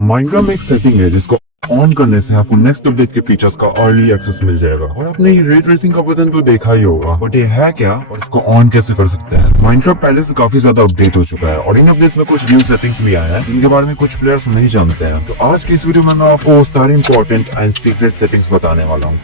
Minecraft में एक setting है जिसको ऑन करने से आपको नेक्स्ट अपडेट के फीचर्स का अर्ली एक्सेस मिल जाएगा। और आपने ये रे ट्रेसिंग का बटन तो देखा ही होगा, बट ये है क्या और इसको ऑन कैसे कर सकते हैं। माइनक्राफ्ट पहले से काफी ज्यादा अपडेट हो चुका है और इन अपडेट्स में कुछ न्यू सेटिंग्स भी आए हैं जिनके बारे में कुछ प्लेयर्स नहीं जानते हैं। तो आज की इस वीडियो में मैं आपको सारी इंपॉर्टेंट एंड सीक्रेट सेटिंग्स बताने वाला हूँ।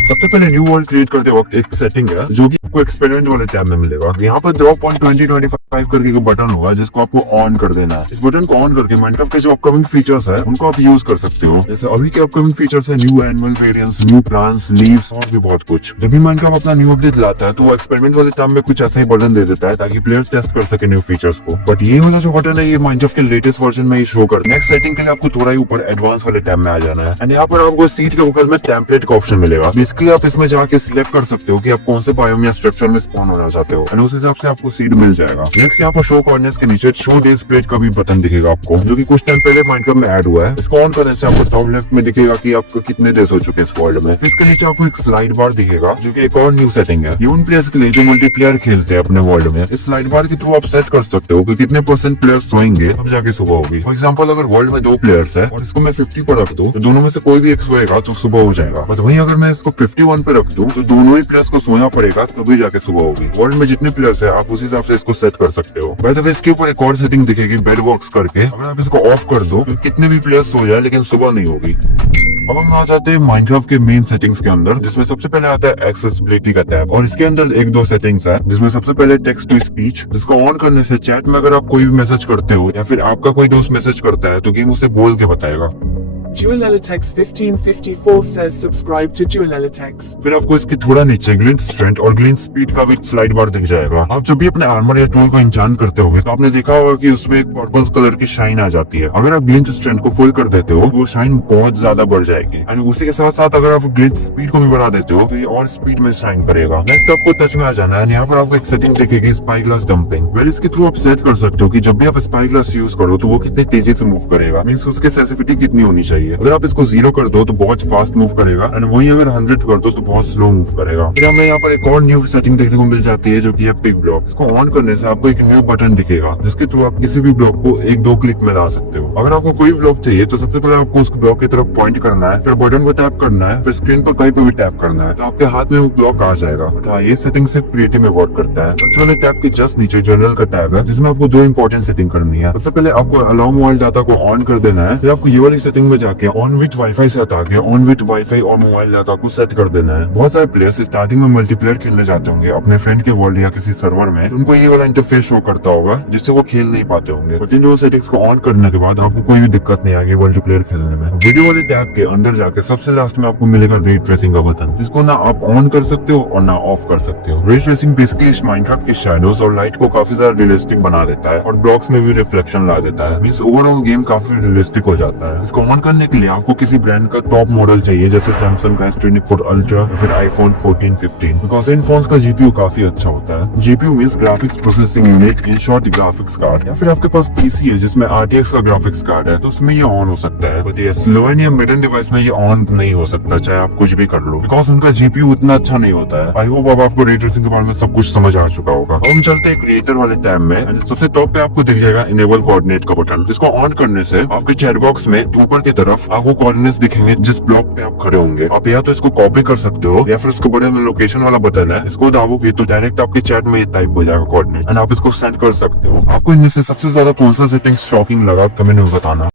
सबसे पहले न्यू वर्ल्ड क्रिएट करते वक्त एक सेटिंग है जो कि आपको एक्सपेरिमेंट वाले टैब में मिलेगा। यहाँ पर ड्रॉप ऑन 2025 करके एक बटन होगा जिसको आपको ऑन कर देना है। इस बटन को ऑन करके माइनक्राफ्ट के जो अपकमिंग फीचर्स है उनको आप यूज कर सकते हो। जैसे अभी के अपकमिंग फीचर्स है new animal variants, new plants, leaves और भी बहुत कुछ। जब भी माइनक्राफ्ट अपना न्यू अपडेट लाता है तो वो एक्सपेरिमेंट वाले टैब में कुछ ऐसा ही बटन दे देता है ताकि प्लेयर्स टेस्ट कर सके न्यू फीचर्स को। बट ये वाला जो बटन है ये माइनक्राफ्ट के लेटेस्ट वर्जन में ही शो कर। नेक्स्ट सेटिंग के लिए आपको थोड़ा ही ऊपर एडवांस वाले टैब में आ जाना है एंड यहाँ पर आपको सीट के ऊपर में टेम्पलेट का ऑप्शन मिलेगा। बेसिकली आप इसमें जाके सिलेक्ट कर सकते हो कि आप कौन से बायोम या स्ट्रक्चर में स्पॉन होना चाहते हो एंड उस हिसाब से आपको सीड मिल जाएगा। नेक्स्ट यहाँ पर शो कोऑर्डिनेट्स के नीचे शो डेज प्लेट का भी बटन दिखेगा आपको, जो कि कुछ टाइम पहले माइनक्राफ्ट में ऐड हुआ है। इसको ऑन करने से आपको टॉप लेफ्ट में दिखेगा कि आपको कितने डेज हो चुके हैं इस वर्ल्ड में। इसके नीचे आपको एक स्लाइड बार दिखेगा जो कि एक और न्यू सेटिंग है। ये उन प्लेयर्स के लिए जो मल्टीप्लेयर खेलते हैं अपने वर्ल्ड में। इस स्लाइड बार के थ्रू आप सेट कर सकते हो कि कितने % प्लेयर्स सोएंगे तब जाके सुबह होगी। फॉर एग्जाम्पल अगर वर्ल्ड में 2 प्लेयर्स है और इसको मैं 50 पर रख दूं तो दोनों में से कोई भी एक सोएगा तो सुबह हो जाएगा। बट वहीं अगर मैं इसको 51 पे रख दूं तो दोनों ही प्लेयर्स को सोना पड़ेगा तभी जाके सुबह होगी। वर्ल्ड में जितने प्लेयर्स है आप उस हिसाब से इसको सेट कर सकते हो। बाय द वे इसके ऊपर एक और सेटिंग दिखेगी बेड वर्क्स करके। अगर आप इसको ऑफ कर दो तो कितने भी प्लेयर्स सो जाए लेकिन सुबह नहीं होगी। अब हम आ जाते हैं माइनक्राफ्ट के मेन सेटिंग्स के अंदर, जिसमें सबसे पहले आता है एक्सेसिबिलिटी का टैब और इसके अंदर एक दो सेटिंग्स है जिसमें सबसे पहले टेक्स्ट टू स्पीच, जिसको ऑन करने से चैट में अगर आप कोई भी मैसेज करते हो या फिर आपका कोई दोस्त मैसेज करता है तो गेम उसे बोल के बताएगा। Dualelitex 1554 says subscribe to Dualelitex। फिर आपको इसके थोड़ा नीचे ग्लिंच स्ट्रेंथ और ग्लिंच स्पीड का भी स्लाइड बार दिख जाएगा। आप जब भी अपने आर्मर या टूल को इंचांट करते होगे तो आपने देखा होगा कि उसमें एक पर्पल कलर की शाइन आ जाती है। अगर आप ग्लिंच स्ट्रेंथ को फुल कर देते हो वो शाइन बहुत ज्यादा बढ़ जाएगी एंड उसी के साथ साथ अगर आप ग्लिंच स्पीड को भी बढ़ा देते हो तो ये और स्पीड में शाइन करेगा। नेक्स्ट आपको टच में आ जाना है। यहाँ पर आपको एक सेटिंग दिखेगी स्पाई ग्लास डंपिंग। वेल इसके थ्रू आप सेट कर सकते हो कि जब भी आप स्पाई ग्लास यूज करो तो वो कितनी तेजी से मूव करेगा, मीन्स उसकी सेंसिटिविटी कितनी होनी चाहिए। अगर आप इसको 0 कर दो तो बहुत फास्ट मूव करेगा एंड वही अगर 100 कर दो तो बहुत स्लो मूव करेगा। फिर हमें यहाँ पर एक और न्यू सेटिंग देखने को मिल जाती है जो कि है पिक ब्लॉक। इसको ऑन करने से आपको एक न्यू बटन दिखेगा जिसके थ्रू आप किसी भी ब्लॉक को 1-2 क्लिक में ला सकते हो। अगर आपको कोई ब्लॉक चाहिए तो सबसे पहले आपको उस ब्लॉक की तरफ पॉइंट करना है, फिर बटन को टैप करना है, फिर स्क्रीन पर कहीं पे भी टैप करना है तो आपके हाथ में वो ब्लॉक आ जाएगा। ये सेटिंग से क्रिएटिव में वर्क करता है। टच वाले टैब के जस्ट नीचे जनरल का टैब है जिसमें आपको 2 इंपॉर्टेंट सेटिंग करनी है। सबसे पहले आपको अलाउ मोबाइल डाटा को ऑन कर देना है, फिर आपको ये वाली सेटिंग में जाके ऑन विथ वाईफाई से हटा के ऑन विथ वाईफाई और मोबाइल डाटा को सेट कर देना है। बहुत सारे प्लेयर्स स्टार्टिंग में मल्टीप्लेयर खेलने जाते होंगे अपने फ्रेंड के वर्ल्ड या किसी सर्वर में, तो उनको ये वाला इंटरफेस शो करता होगा जिससे वो खेल नहीं पाते होंगे। बट इन दोनों सेटिंग्स को ऑन करने के बाद आपको कोई भी दिक्कत नहीं आएगी मल्टीप्लेयर खेलने में। वीडियो वाले टैब के अंदर जाके सबसे लास्ट में आपको मिलेगा रे ट्रेसिंग का बटन, जिसको ना आप ऑन कर सकते हो और ना ऑफ कर सकते हो। रे ट्रेसिंग बेसिकली माइनक्राफ्ट के शैडोज और लाइट को काफी ज्यादा रियलिस्टिक बना देता है और ब्लॉक्स में भी रिफ्लेक्शन ला देता है, मींस ओवरऑल गेम काफी रियलिस्टिक हो जाता है। इसको ऑन करने के लिए आपको किसी ब्रांड का टॉप मॉडल चाहिए जैसे सैमसंग का S24 अल्ट्रा फिर आईफोन 14, 15, बिकॉज इन फोन्स का जीपीयू काफी अच्छा होता है। GPU means graphics processing unit, in short graphics card. या फिर आपके पास पीसी है जिसमें RTX का ग्राफिक्स कार्ड है तो उसमें ये ऑन हो सकता है। बट ये लो एंड या मिड एंड डिवाइस में ये ऑन नहीं हो सकता चाहे आप कुछ भी कर लो, बिकॉज उनका जीपीयू उतना अच्छा नहीं होता है। आई होप अब आपको रे ट्रेसिंग के बारे में सब कुछ समझ आ चुका होगा। अब हम चलते हैं क्रिएटर वाले टैब में एंड सबसे टॉप पे आपको दिख जाएगा इनेबल कोऑर्डिनेट का बटन। इसको ऑन करने से आपके चैट बॉक्स में ऊपर की तरफ आपको कोऑर्डिनेट्स दिखेंगे जिस ब्लॉक पे आप खड़े होंगे। आप या तो इसको कॉपी कर सकते हो या फिर उसके बड़े में लोकेशन वाला बटन है, इसको दाबोगे तो डायरेक्ट आपके चैट में ये टाइप हो जाएगा कोऑर्डिनेट एंड आप इसको सेंड कर सकते हो। आपको इनमें से सबसे ज्यादा कौन सा सेटिंग शॉकिंग लगा कमेंट में बताना।